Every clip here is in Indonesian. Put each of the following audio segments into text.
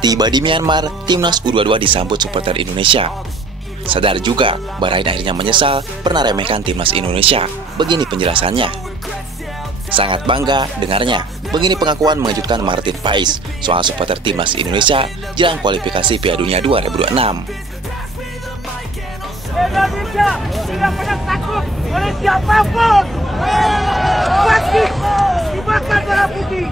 Tiba di Myanmar, timnas U22 disambut supporter Indonesia. Sadar juga, Bahrain akhirnya menyesal pernah remehkan timnas Indonesia. Begini penjelasannya. Sangat bangga dengarnya. Begini pengakuan mengejutkan Martin Pais soal supporter timnas Indonesia jelang kualifikasi Piala Dunia 2026. Indonesia tidak pernah takut oleh siapapun. Pasti dibakar darah putih.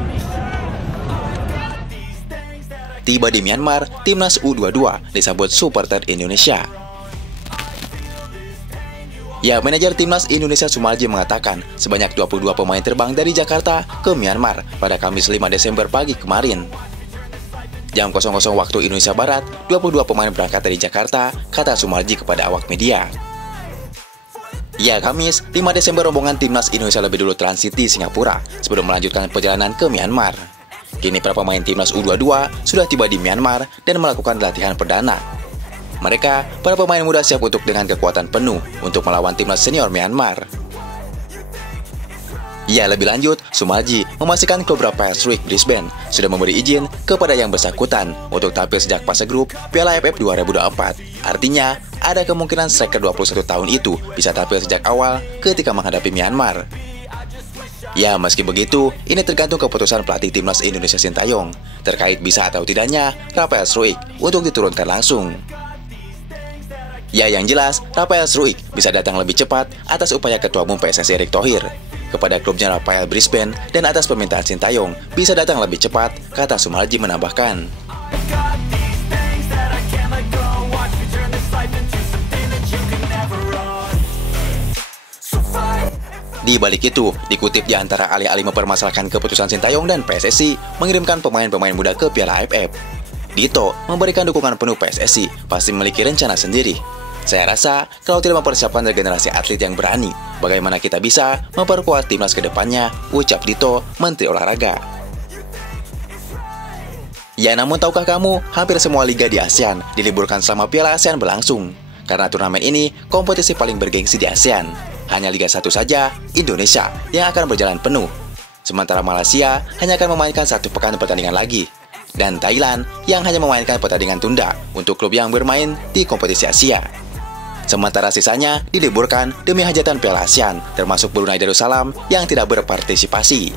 Tiba di Myanmar, timnas U22 disambut supporter Indonesia. Ya, manajer timnas Indonesia Sumarji mengatakan sebanyak 22 pemain terbang dari Jakarta ke Myanmar pada Kamis 5 Desember pagi kemarin. Jam 00 waktu Indonesia Barat, 22 pemain berangkat dari Jakarta, kata Sumarji kepada awak media. Ya, Kamis 5 Desember rombongan timnas Indonesia lebih dulu transit di Singapura sebelum melanjutkan perjalanan ke Myanmar. Kini para pemain timnas U22 sudah tiba di Myanmar dan melakukan latihan perdana. Mereka, para pemain muda siap untuk dengan kekuatan penuh untuk melawan timnas senior Myanmar. Ya, lebih lanjut, Sumarji memastikan klub Rafael Struijk Brisbane sudah memberi izin kepada yang bersangkutan untuk tampil sejak fase grup Piala AFF 2024. Artinya, ada kemungkinan striker 21 tahun itu bisa tampil sejak awal ketika menghadapi Myanmar. Ya, meski begitu, ini tergantung keputusan pelatih timnas Indonesia Sintayong terkait bisa atau tidaknya Rafael Struijk untuk diturunkan langsung. Ya, yang jelas, Rafael Struijk bisa datang lebih cepat atas upaya Ketua Umum PSSI Erick Thohir kepada klubnya Rafael Brisbane dan atas permintaan Sintayong bisa datang lebih cepat, kata Sumarji menambahkan. Di balik itu, dikutip di antara alih-alih mempermasalahkan keputusan Sintayong dan PSSI mengirimkan pemain-pemain muda ke Piala AFF. Dito memberikan dukungan penuh PSSI pasti memiliki rencana sendiri. Saya rasa kalau tidak mempersiapkan regenerasi atlet yang berani, bagaimana kita bisa memperkuat timnas ke depannya, ucap Dito, Menteri Olahraga. Ya, namun tahukah kamu, hampir semua liga di ASEAN diliburkan selama Piala ASEAN berlangsung. Karena turnamen ini kompetisi paling bergengsi di ASEAN. Hanya Liga 1 saja, Indonesia, yang akan berjalan penuh. Sementara Malaysia hanya akan memainkan 1 pekan pertandingan lagi. Dan Thailand yang hanya memainkan pertandingan tunda untuk klub yang bermain di kompetisi Asia. Sementara sisanya diliburkan demi hajatan Piala ASEAN, termasuk Brunei Darussalam yang tidak berpartisipasi.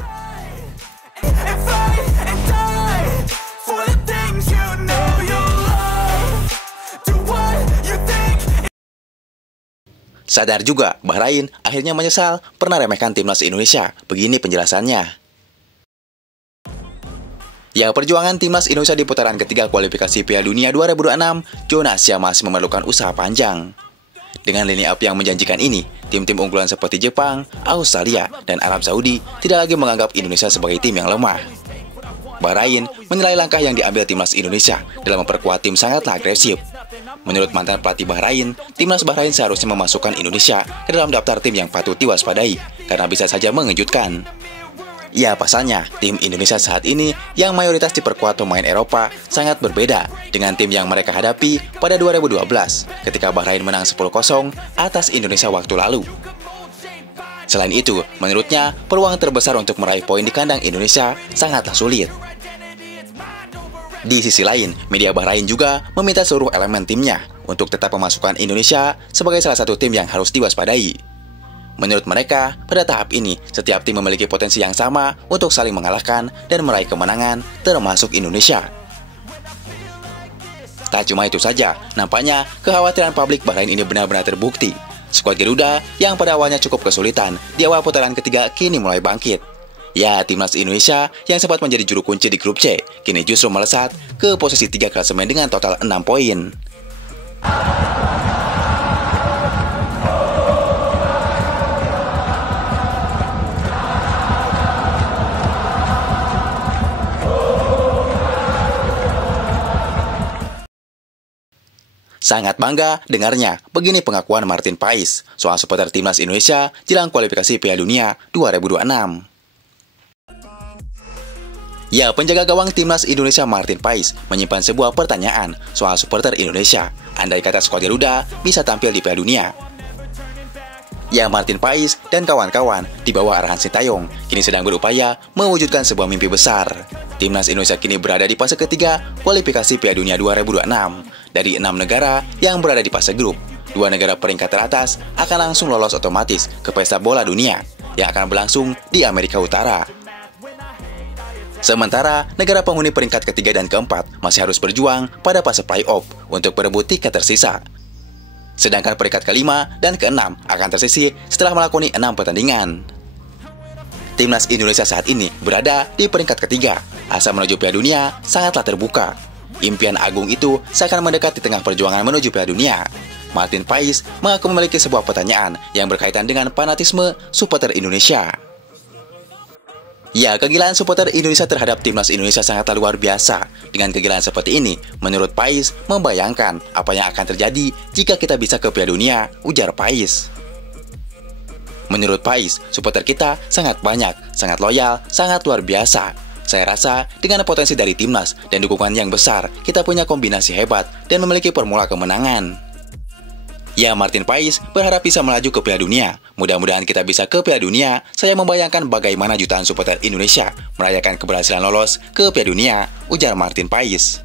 Sadar juga, Bahrain akhirnya menyesal pernah remehkan timnas Indonesia. Begini penjelasannya. Ya, perjuangan timnas Indonesia di putaran ketiga kualifikasi Piala Dunia 2026, zona Asia masih memerlukan usaha panjang. Dengan lini up yang menjanjikan ini, tim-tim unggulan seperti Jepang, Australia, dan Arab Saudi tidak lagi menganggap Indonesia sebagai tim yang lemah. Bahrain menilai langkah yang diambil timnas Indonesia dalam memperkuat tim sangatlah agresif. Menurut mantan pelatih Bahrain, timnas Bahrain seharusnya memasukkan Indonesia ke dalam daftar tim yang patut diwaspadai karena bisa saja mengejutkan. Ya, pasalnya, tim Indonesia saat ini yang mayoritas diperkuat pemain Eropa sangat berbeda dengan tim yang mereka hadapi pada 2012 ketika Bahrain menang 10-0 atas Indonesia waktu lalu. Selain itu, menurutnya, peluang terbesar untuk meraih poin di kandang Indonesia sangatlah sulit. Di sisi lain, media Bahrain juga meminta seluruh elemen timnya untuk tetap memasukkan Indonesia sebagai salah satu tim yang harus diwaspadai. Menurut mereka, pada tahap ini, setiap tim memiliki potensi yang sama untuk saling mengalahkan dan meraih kemenangan, termasuk Indonesia. Tak cuma itu saja, nampaknya kekhawatiran publik Bahrain ini benar-benar terbukti. Skuad Garuda yang pada awalnya cukup kesulitan di awal putaran ketiga kini mulai bangkit. Ya, timnas Indonesia yang sempat menjadi juru kunci di grup C, kini justru melesat ke posisi 3 klasemen dengan total 6 poin. Sangat bangga dengarnya, begini pengakuan Martin Pais soal supporter timnas Indonesia jelang kualifikasi Piala Dunia 2026. Ya, penjaga gawang timnas Indonesia Martin Pais menyimpan sebuah pertanyaan soal supporter Indonesia. Andai kata skuad Garuda bisa tampil di Piala Dunia. Ya, Martin Pais dan kawan-kawan di bawah arahan Sintayong kini sedang berupaya mewujudkan sebuah mimpi besar. Timnas Indonesia kini berada di fase ketiga kualifikasi Piala Dunia 2026. Dari 6 negara yang berada di fase grup, 2 negara peringkat teratas akan langsung lolos otomatis ke pesta bola dunia yang akan berlangsung di Amerika Utara. Sementara negara penghuni peringkat ketiga dan keempat masih harus berjuang pada fase playoff untuk berebut tiket tersisa. Sedangkan peringkat kelima dan keenam akan tersisih setelah melakoni 6 pertandingan. Timnas Indonesia saat ini berada di peringkat ketiga. Asa menuju Piala Dunia sangatlah terbuka. Impian agung itu seakan mendekat di tengah perjuangan menuju Piala Dunia. Martin Pais mengaku memiliki sebuah pertanyaan yang berkaitan dengan fanatisme supporter Indonesia. Ya, kegilaan supporter Indonesia terhadap Timnas Indonesia sangatlah luar biasa. Dengan kegilaan seperti ini, menurut Pais, membayangkan apa yang akan terjadi jika kita bisa ke Piala Dunia, ujar Pais. Menurut Pais, supporter kita sangat banyak, sangat loyal, sangat luar biasa. Saya rasa dengan potensi dari Timnas dan dukungan yang besar, kita punya kombinasi hebat dan memiliki formula kemenangan. Ya, Martin Pais berharap bisa melaju ke Piala Dunia. Mudah-mudahan kita bisa ke Piala Dunia. Saya membayangkan bagaimana jutaan supporter Indonesia merayakan keberhasilan lolos ke Piala Dunia, ujar Martin Pais.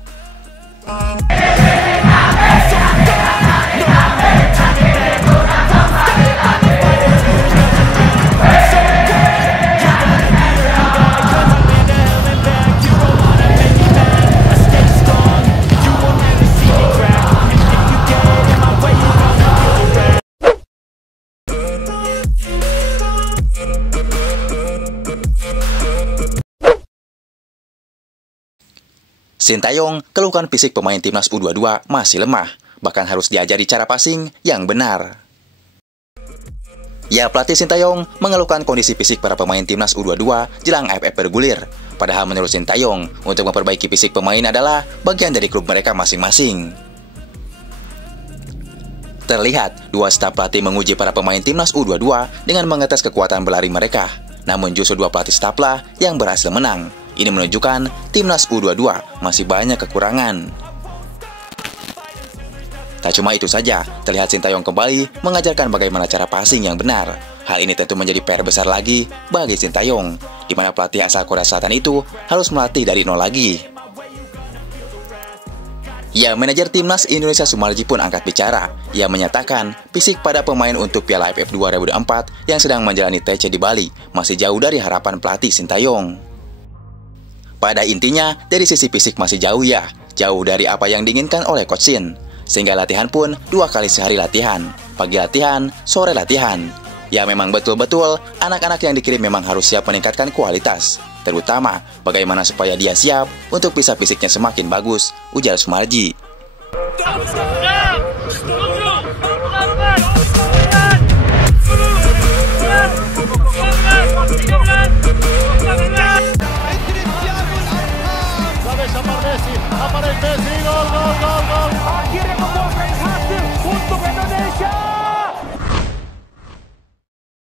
Sintayong keluhkan fisik pemain Timnas U22 masih lemah, bahkan harus diajari cara passing yang benar. Ya, pelatih Sintayong mengeluhkan kondisi fisik para pemain Timnas U22 jelang AFF bergulir. Padahal menurut Sintayong, untuk memperbaiki fisik pemain adalah bagian dari klub mereka masing-masing. Terlihat, dua staf pelatih menguji para pemain Timnas U22 dengan mengetes kekuatan berlari mereka. Namun justru dua pelatih staflah yang berhasil menang. Ini menunjukkan Timnas U22 masih banyak kekurangan. Tak cuma itu saja, terlihat Sintayong kembali mengajarkan bagaimana cara passing yang benar. Hal ini tentu menjadi PR besar lagi bagi Sintayong, di mana pelatih asal Korea Selatan itu harus melatih dari nol lagi. Ya, manajer Timnas Indonesia Sumarji pun angkat bicara. Ia menyatakan fisik pada pemain untuk Piala AFF 2024 yang sedang menjalani TC di Bali masih jauh dari harapan pelatih Sintayong. Pada intinya, dari sisi fisik masih jauh ya, jauh dari apa yang diinginkan oleh Coach Shin. Sehingga latihan pun 2 kali sehari latihan, pagi latihan, sore latihan. Ya, memang betul-betul anak-anak yang dikirim memang harus siap meningkatkan kualitas. Terutama bagaimana supaya dia siap untuk bisa fisiknya semakin bagus, ujar Sumarji.